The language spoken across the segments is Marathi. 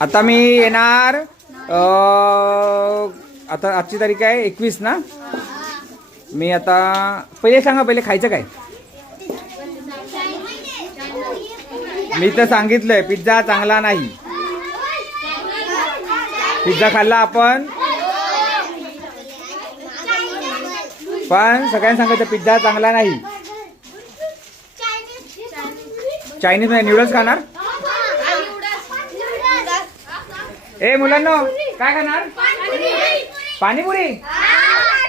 आता मी येणार आता आजची तारीख आहे 21 ना. मी आता पहिले सांगा, पहिले खायचं काय? मी तर सांगितलंय पिझ्झा चांगला नाही. पिझ्झा खाल्ला आपण, पण सगळ्यांना सांगायचं पिझ्झा चांगला नाही. चायनीज मध्ये नूडल्स खाणार. ए मुलांनो, काय खाणार? पाणीपुरी.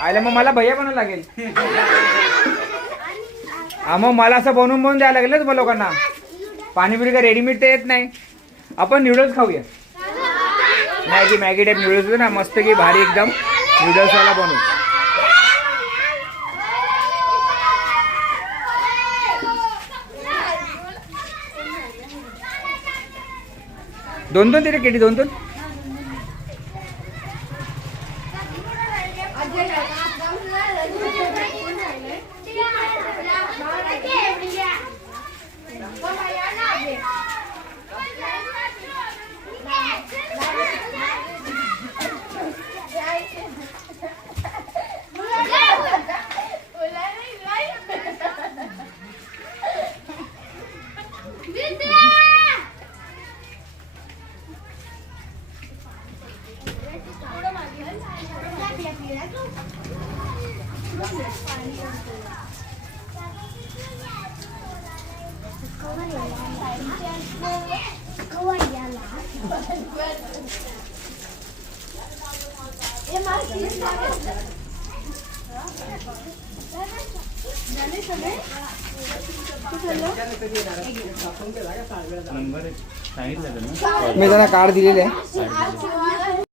आयला मग मला भैया बनवावं लागेल. मग मला असं बनवून द्यायला लागेल ना लोकांना. पाणीपुरी का रेडीमेड ते येत नाही. आपण नूडल्स खाऊया. मॅगी टाईप नूडल्स होते ना, मस्त की भारी एकदम नूडल्स वाला बनवू. दोन दोन तिथे किती? दोन दोन. मी त्यांना कार्ड दिलेले आहे.